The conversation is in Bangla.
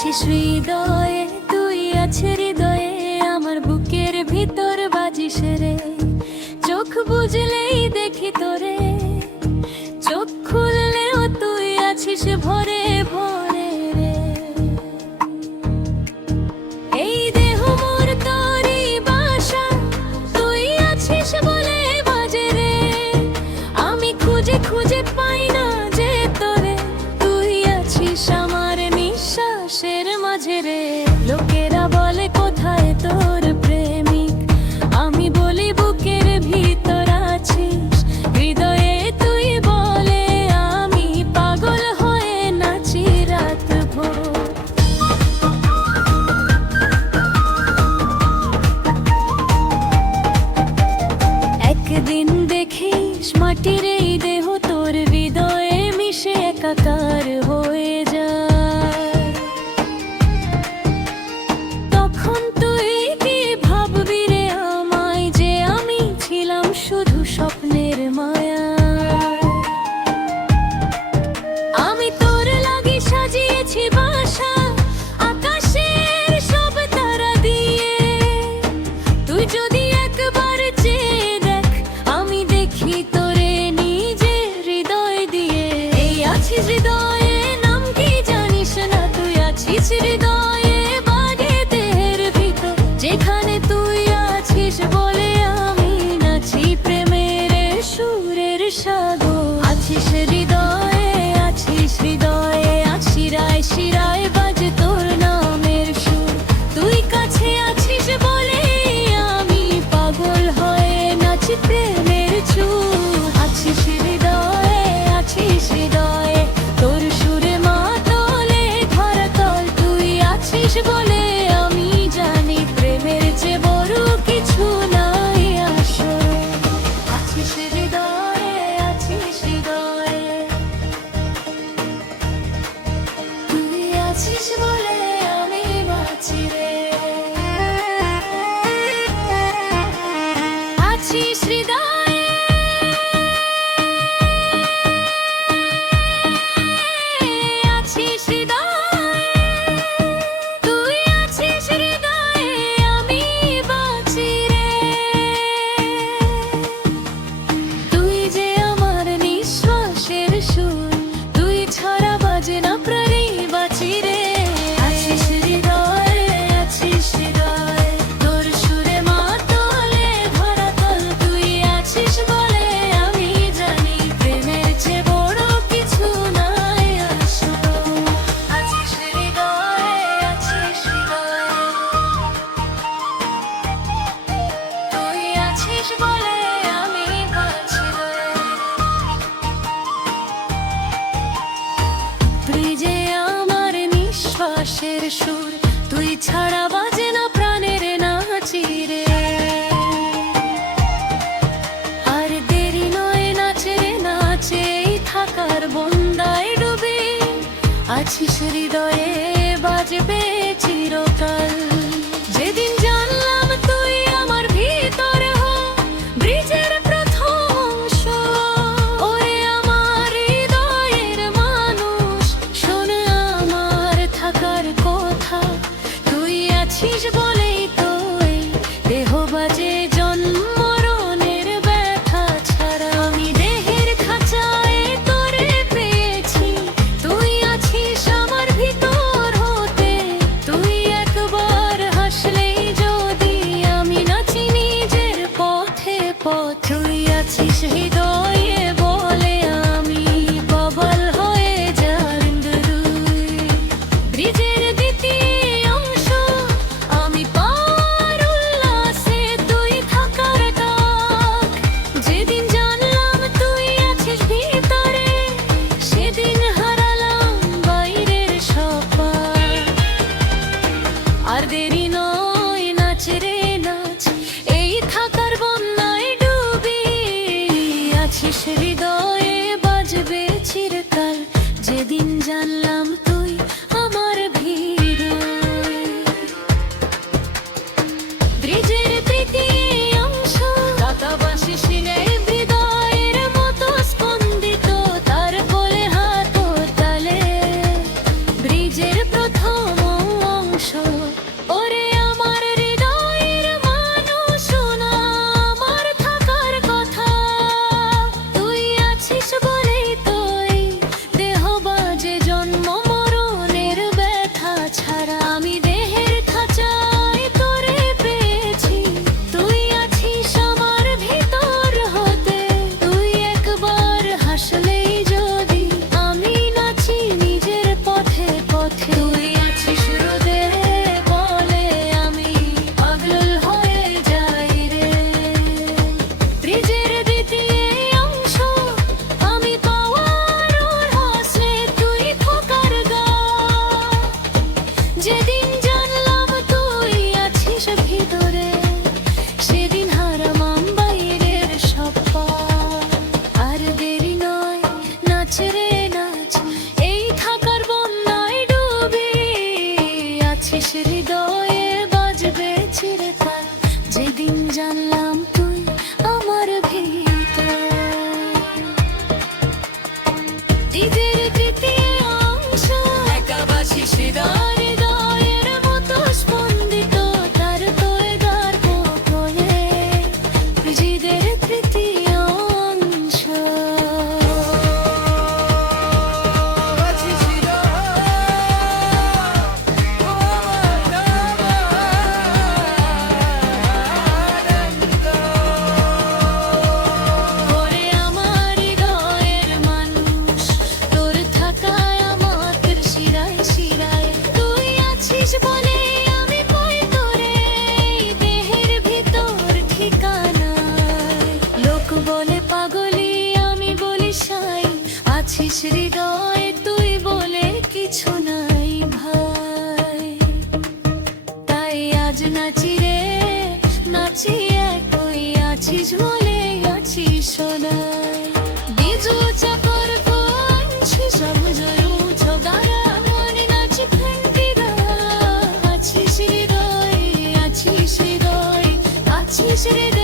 আছিস হৃদয়ে, তুই আছিস হৃদয়ে, আমার বুকের ভিতর বাজিস রে। চোখ বুঝলেই দেখি তোরে, চোখ খুললেও তুই আছিস ভরে ভরে রে। এই দেহ মোর তোরই বাসা, তুই আছিস বলে বাজে রে। আমি খুঁজে খুঁজে পাই না যে তোরে, তুই আছিস আমার নিঃশ্বাসের মাঝে রে। লোকেরা বলে কোথায় তোর প্রেমিক, আমি বলি বুকের ভিতর আছিস হৃদয়ে। তুই বলে আমি পাগল হয়ে নাচি রাত ভোর। একদিন দেখিস মাটির এই দেহ তোর হৃদয়ে মিশে একাকার হয়ে যায়। তখন তুই কি ভাববি রে আমায়, যে আমি ছিলাম শুধু স্বপ্নের মায়া। আমি তোর লাগি সাজিয়েছি বাসা আকাশের সব তারা দিয়ে। তুই যদি একবার চেয়ে দেখ, আমি দেখি তোরে নিজে হৃদয় দিয়ে। এই আছিস হৃদয়ে, নাম কি জানিস না, তুই আছিস হৃদয়ে বাগে দেহের ভিতর। যেখানে তুই আছিস বলে আমি নাচি প্রেমের সুরের সাগর। আছিস হৃদয়ে, আছিস হৃদয়ে, শিরায় শিরায় বাজে তোর নামের সুর। তুই কাছে আছিস বলে আমি পাগল হয়ে নাচি প্রেমের সুর। আছিস হৃদয়ে, আছিস হৃদয়ে, তোর সুরে মাতলে ধরাতল। তুই আছিস বলে আমি জানি প্রেমের চেয়ে বড় কিছু নাই আসলে। আছিস হৃদয়ে, আছিস হৃদয়ে, তুই আছিস বলে আমি বাঁচি রে। আছিস হৃদয়ে, আছিস হৃদয়ে, তুই আছিস হৃদয়ে, আমি বাঁচি রে। তুই যে আমার নিঃশ্বাসের সুর, তুই ছাড়া বাজে না প্রাণে বাঁচি রে। আছিস হৃদয়ে, আছিস হৃদয়ে, তোর সুরে মাতলে ধরাতল। তুই আছিস বলে আমি জানি প্রেমের চেয়ে বড় কিছু নাই আসলে। আছিস হৃদয়ে, আছিস হৃদয়ে, তুই আছিস বলে আমি বাঁচি রে। তুই যে আমার নিঃশ্বাসের সুর, তুই ছাড়া বাজে না প্রাণের নাচি রে। আর দেরি নয় নাচে রে নাচে, এই থাকার বন্দায় ডুবে। আছিস হৃদয়ে, বাজবে চিরকাল। যেদিন জানলাম তুই আমার ভিতর হ, ব্রিজের প্রথম অংশ। ওরে আমার হৃদয়ের মানুষ, শোন আমার থাকার কথা। তুই আছিস বলেই তো এই দেহ বাজে জন্মরণের ব্যথা ছাড়া। আমি দেহের খাঁচায় তোরে পেয়েছি, তুই আছিস আমার ভিতর হতে। তুই একবার হাসলেই যদি আমি নাচি নিজের পথে পথ। তুই আছিস হৃদয়ে বলে আমি পাগল হয়ে যাই। ব্রিজের দ্বিতীয় অংশ, আমি পার উল্লাসে, তুই থাকার ডাক। যেদিন জানলাম তুই আছিস ভিতরে, সেদিন হারালাম বাইরের সপার। আর দেরি নয় নাচ রে নাচ, এই থাকার বন্যায় ডুবি। আছিস হৃদয়ে, বাজবে চিরকাল। যেদিন জানলাম তুই আমার ভিড়। ব্রিজের তৃতীয় অংশ, দাতাবাসী শিরে হৃদয়ের মতো স্পন্দিত। তার কোলে হাত তালে, ব্রিজের প্রথম হৃদয়ে বাজবে চিরকাল, যেদিন জানলাম তুই আমার ভিতর। ঈদের তৃতীয় অংশ একা বাঁচিস হৃদয়ের মতো স্পন্দিত, তার তোয় গর্ব করে ঈদের তৃতীয় অংশ। ওরে আমার হৃদয়ের মানুষ, তোর থাকায় আমার শিরায় শিরায়, তুই আছিস বলে আমি পাই তোরে এই দেহের ভিতর ঠিকানায়। লোক বলে পাগলি, আমি বলি সাই, আছিস হৃদয়ে তুই বলে কিছু নাই ভাই। তাই আজ নাচি রে নাচি একই, আছিস বলে আছি সোনায়। বিজু চাকর পঞ্ছি সব জয়ু ছোগারা মনে নাচি ফেন্টিরা, আছিস হৃদয় আছিস হৃদয় আছিস হৃদয়।